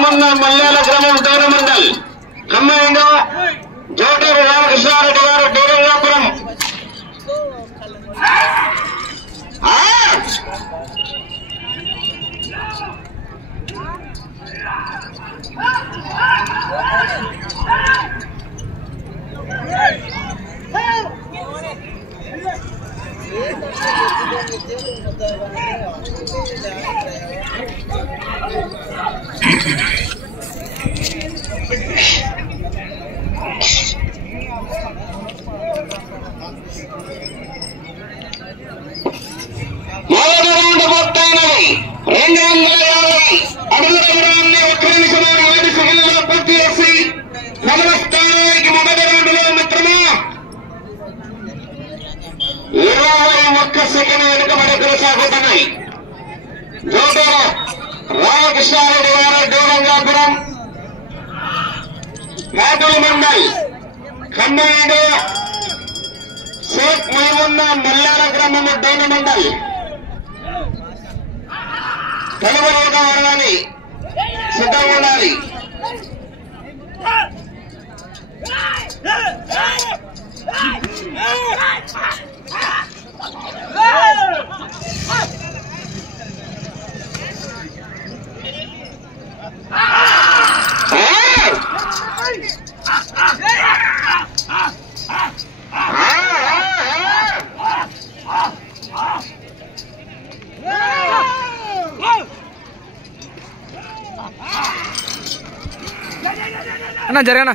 మైమన్న మల్యాల గ్రామం డోరమండల్ కమ్మాయిండు జోటూరు రామకృష్ణారెడ్డి గారు డేరంగాపురం. మొదటి రౌండ్ పూర్తయినది. 250 అడుగుల దూరాన్ని 1 నిమిషం 5 సెకండ్లలో పూర్తి చేసి 4వ స్థానానికి మొదటి రౌండ్లో మిత్రమా 21 సెకండ్ వెనుకబడి కొనసాగుతున్నాయి. జోటూరు రామకృష్ణారెడ్డి గారు డోరంగాపురం రాటూరు మండల్ కమ్మాయిండు షేక్ మైమన్న మల్యాల గ్రామము డోన మండల్ కనుగోలుగా ఉండాలి, సిద్ధంగా ఉండాలి. అన్నా జరగనా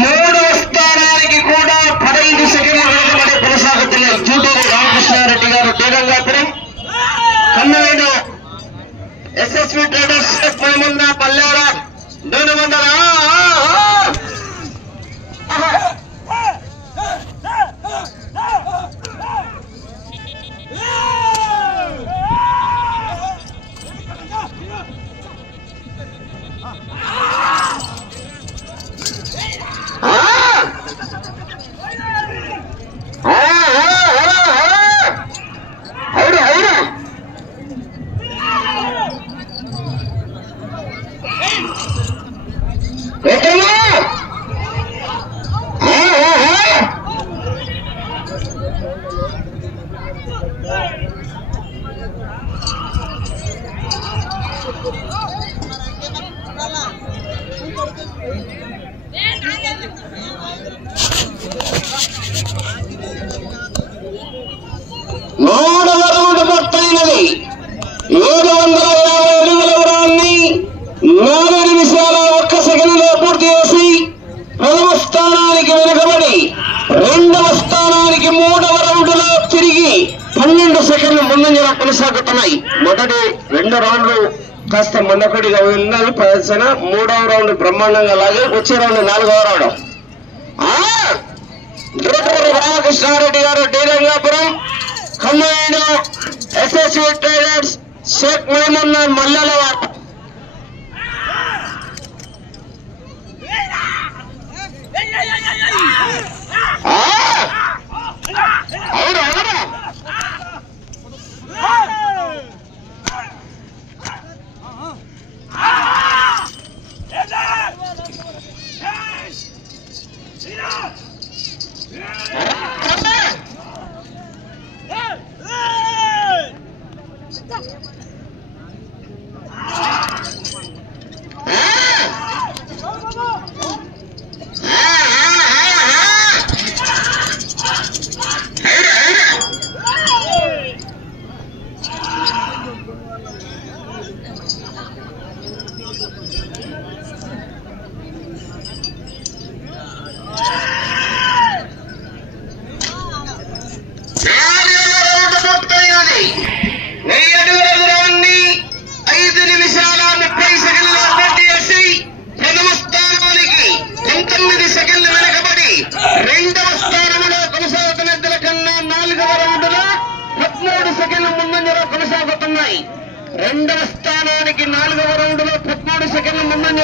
మూడవ స్థానానికి కూడా 15 సెకండ్ల వెనుకబడి కొనసాగుతున్నాయి. జూటూరు రామకృష్ణారెడ్డి గారు డేరంగాపురం కమ్మాయిండు ఎస్ఎస్వి ట్రేడర్స్ మైమన్న పల్లెర డోనమండల మూడవ రౌండ్ పూర్తయినది. 750 అడుగుల దూరాన్ని 4 నిమిషాల 1 సెకండ్లో పూర్తి చేసి 1వ స్థానానికి వెనుకబడి 2వ స్థానానికి 3వ రౌండ్లో తిరిగి 12 సెకండ్లు ముందంజల కొనసాగుతున్నాయి. మొదటి 2 రౌండ్లు కాస్త మందకొడిగా ఉన్నది ప్రదర్శన. 3వ రౌండ్ బ్రహ్మాండంగా లాగే వచ్చే రౌండ్ 4వ రౌండ్. జూటూరు రామకృష్ణారెడ్డి గారు డేరంగాపురం కమ్మాయిండు ఎస్ఎస్వి ట్రేడర్స్ షేక్ మైమన్న మల్లెల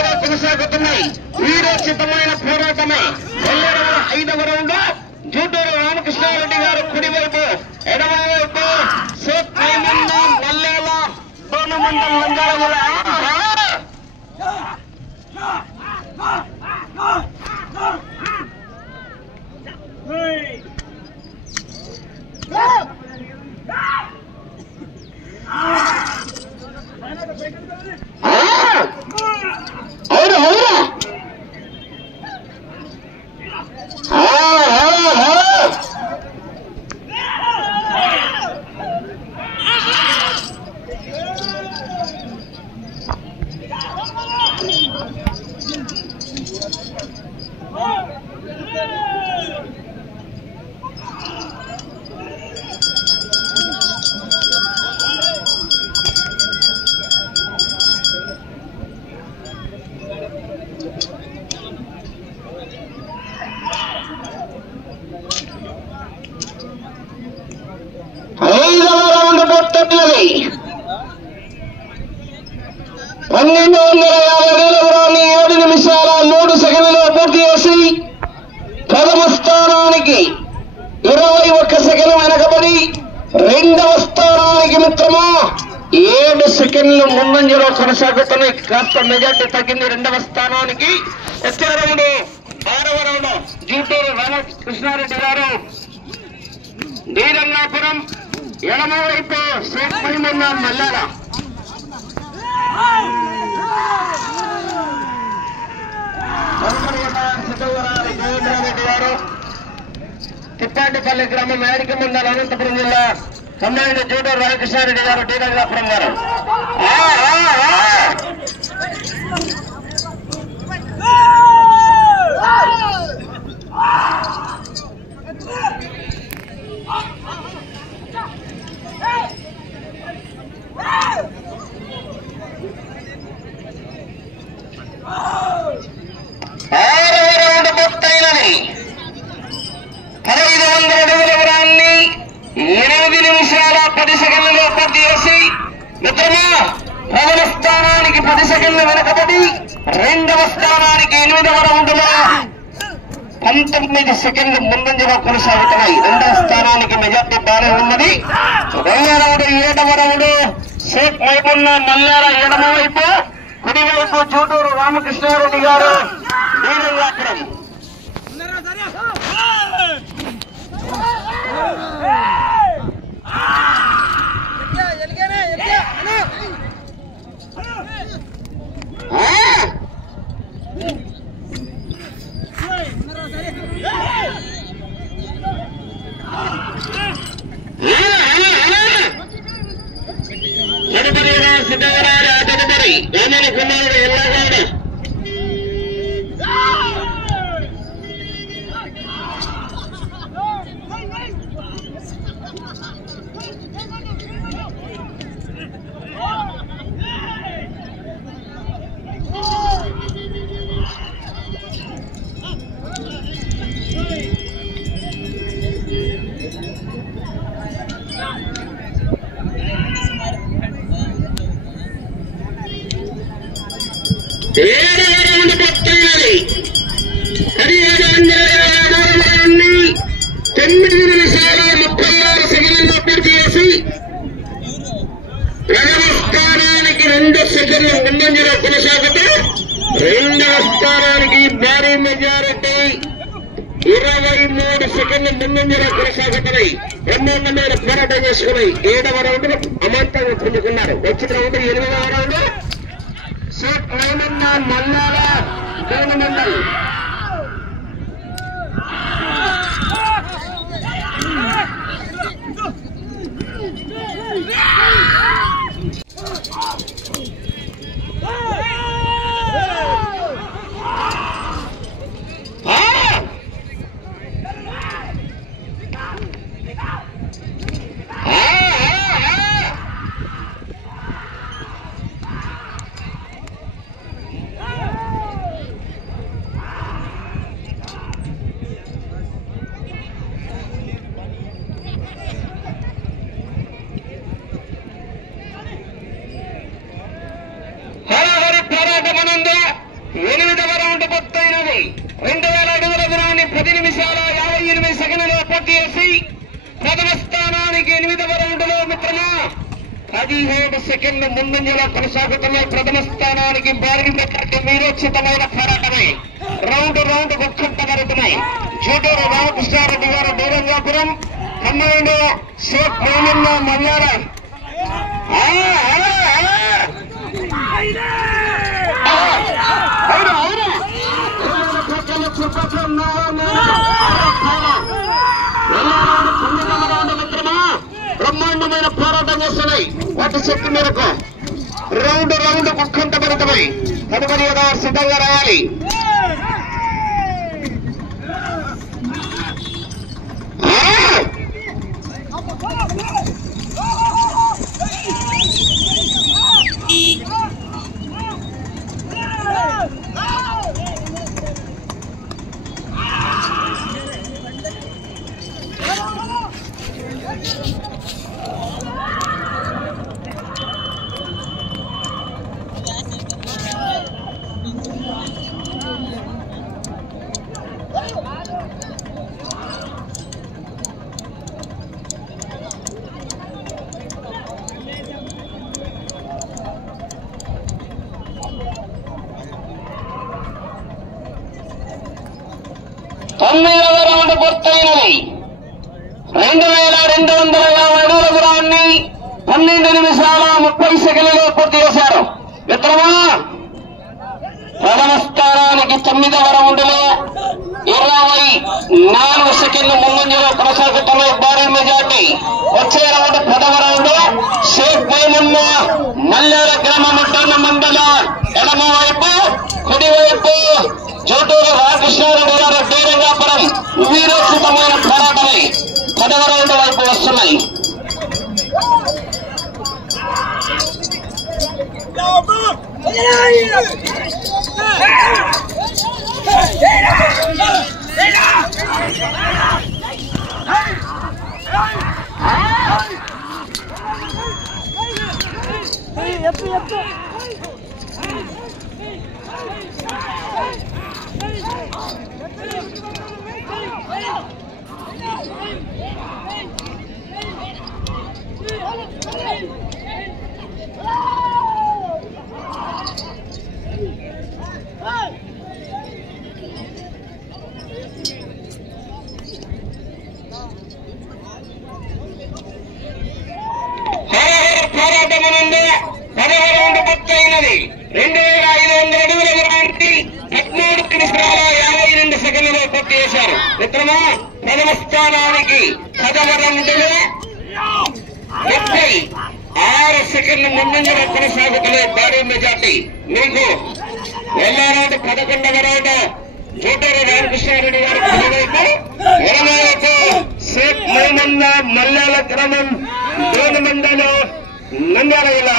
నిమిషాలు కొనసాగుతున్నాయి. వీరోచితమైన పోరాటమే. 5వ రౌండ్ జూటూరు రామకృష్ణారెడ్డి గారు కుడివైపు, ఎడమవైపు షేక్ మైమున్నా మల్లేల డోనమండల్ నంద్యాల. ముందంజలో కొనసాగుతున్నాయి. కాస్త మెజార్టీ తగ్గింది. 2వ స్థానానికి. వచ్చే రౌండ్ 6వ రౌండ్ జూటూరు రామకృష్ణారెడ్డి గారు, శ్రీరంగాపురం, ఎడమవైపు షేక్ మైమున్నా మల్లాల. రెడ్డి గారు, తిప్పాటిపల్లి గ్రామం, మేడిక మండలం, అనంతపురం జిల్లా. కమ్మాయిని జూటూరు రామకృష్ణారెడ్డి గారు, శ్రీరంగాపురం గారు. రౌండ్ పూర్తయినది. 1500 అడుగుల దూరాన్ని 8 నిమిషాల 10 సెకండ్లలో పూర్తి చేసి మిత్రమా 1వ స్థానానికి 10 సెకండ్లు వెనకబడి 2వ స్థానానికి 8వ రౌండ్లో 19 సెకండ్లు ముందంజలో కొనసాగుతున్నాయి. 2వ స్థానానికి మెజార్టీ బాగానే ఉన్నది. 2వ రౌండ్ 7వ రౌండ్ షేక్ మైమున్నా మల్లాల, ఎడమవైపు, కుడివైపు జూటూరు రామకృష్ణారెడ్డి గారు, శ్రీరంగాపురం. సిద్ధవరాడు తదుపరి రామని కుమారుడు ఎల్లగాడు. భారీ మెజారిటీ 23 సెకండ్ల ముందంజలో కొనసాగుతున్నాయి. బ్రహ్మాండమైన పోరాటం చేసుకున్నాయి. 7వ రౌండ్ అమాంతంగా పుంజుకున్నారు. వచ్చిన రౌండ్ 8వ రౌండ్ షేక్ మైమున్నా మల్లాల, డోనమండల్. పూర్తి చేసి ప్రథమ స్థానానికి 8వ రౌండ్లో మిత్రమా 17 సెకండ్ల ముందంజలో కొనసాగుతున్నాయి. ప్రథమ స్థానానికి భారీ ప్రకృతి వీరోచితమైన పోరాటమే. రౌండ్ ఉత్కంఠభరితమై చూటూరు రామకృష్ణారెడ్డి గారు దేవంగాపురం, కమ్మాయిలో షేక్ మోహన్ మల్లార బ్రహ్మాండమైన పోరాటం చేస్తున్నాయి. వాటి శక్తి మేరకు రౌండ్ ఉత్కంఠభరితమై తదుపరి సిద్ధంగా రావాలి. రౌండ్ పూర్తయినది. 2250 అడుగుల దూరాన్ని 12 నిమిషాల 30 సెకండ్లలో పూర్తి చేశారు. మిత్రమా ప్రథమ స్థానానికి 9వ రౌండ్లో 24 సెకండ్ల ముందంజలో కొనసాగుతున్న భారీ మెజార్టీ. వచ్చే రౌండ్ 10వ రౌండ్ షేక్ మోహన్ మల్లార గ్రామం మండల ఎడమ వైపు, కుడివైపు చూటూరు రామకృష్ణారెడ్డి గారు దేవంగాపురం వీరోచితమైన పోరాటమై 10వ రౌండ్ వైపు వస్తున్నాయి. పోరాటమునందు 10వ రౌండ్ పూర్తయినది. 2500 అడుగుల దూరానికి 13 నిమిషాల 52 సెకండ్లలో పూర్తి చేశారు. మిత్రమా ప్రథమ స్థానానికి 10వ రౌండ్లో 36 సెకండ్ల ముందంజలో కొనసాగుతున్న భారీ మెజార్టీ. మీకు వెళ్ళే రౌండ్ 11వ రౌండ్ చూటూరు రామకృష్ణారెడ్డి గారి కుడివైపు, ఎడమవైపు షేక్ మోహన్ మల్లాల గ్రామం దేని మండలం నంద్యాల జిల్లా.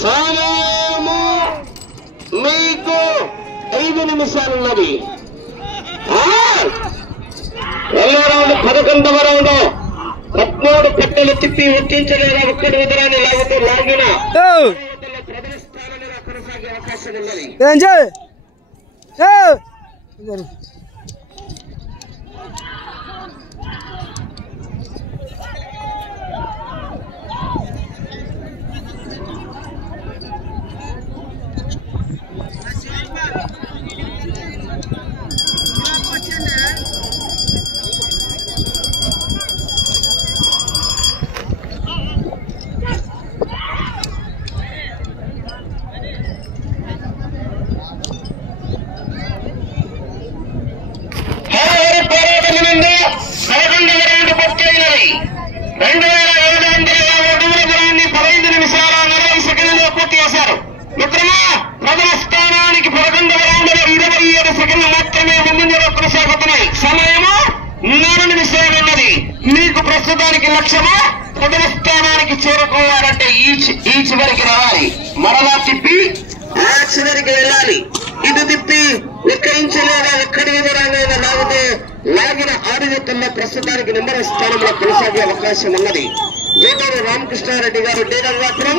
సమయము మీకు 5 నిమిషాలున్నది. వెళ్ళే రౌండ్ 11వ రౌండ్ 13 పెట్టెలు తిప్పి ఒక్కించలేదా ఒక్కడి ఉదరాన్ని లాగుతూ లాగిన ప్రథమ స్థానంలో కొనసాగే అవకాశం ఉన్నది. ప్రథమ స్థానానికి చేరుకోవాలంటే ఈ చివరికి రావాలి, మరలా తిప్పి ఆ చివరికి వెళ్ళాలి. ఇది తిప్పి విక్రయించలేదా ఎక్కడికి దూరంగా లాగితే లాగిన ఆడియత్తుల్లో ప్రస్తుతానికి నెంబర్ స్థానంలో కొనసాగే అవకాశం ఉన్నది. గోదావరి రామకృష్ణారెడ్డి గారు డీలర్ మాత్రం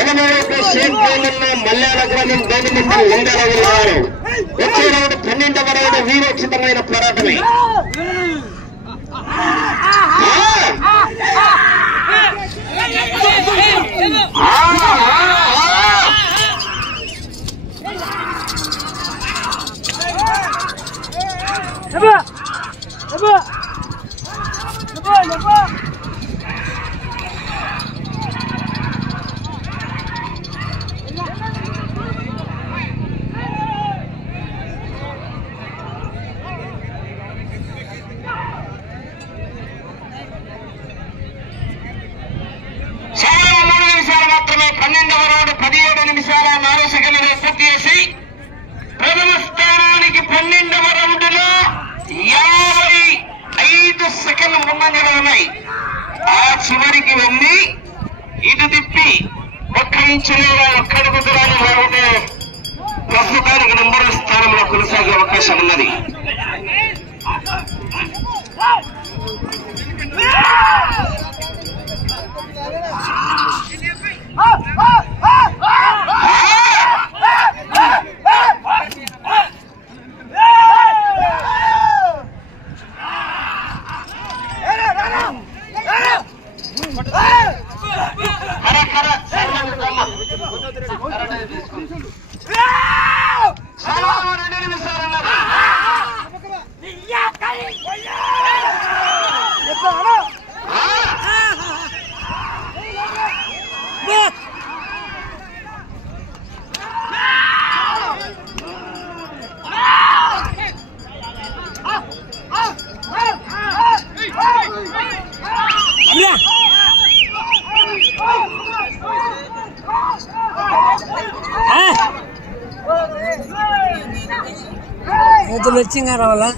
ఎనమవైపు షేక్ గోలన్న మల్యాల గ్రామం గవర్నమెంట్ లింగారావు గారు. వచ్చే రౌండ్ 12వ రౌండ్ వీరోచితమైన పోరాటమే. మాత్రమే 12వ రౌండ్ 17 నిమిషాల 4 సెకండ్లు పూర్తి చేసి ప్రథమ స్థానానికి 12వ రౌండ్ లో 55 సెకండ్లు ముందంజలో ఉన్నాయి. ఆ చివరికి వెళ్ళి ఇటు తిప్పి ఒక్కరించలేదా ఒక్కడికి దూరాన్ని లాగితే ప్రస్తుతానికి నెంబర్ స్థానంలో కొనసాగే అవకాశం ఉన్నది. వచ్చింగా రావాలా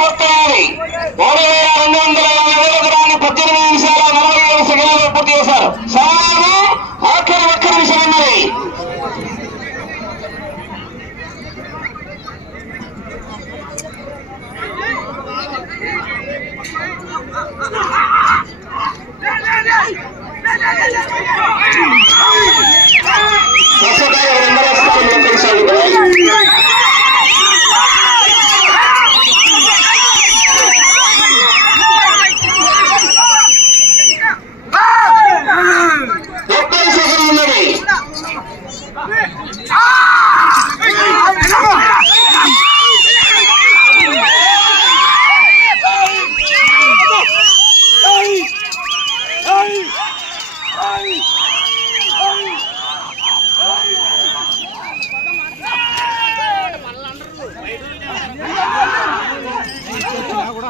పూర్తయింది. 3250 దూరాన్ని 18 నిమిషాల 47 సెకండ్లలో పూర్తి చేశారు. సమయము ఆఖరి 1 నిమిషం ఉన్నది. కూడా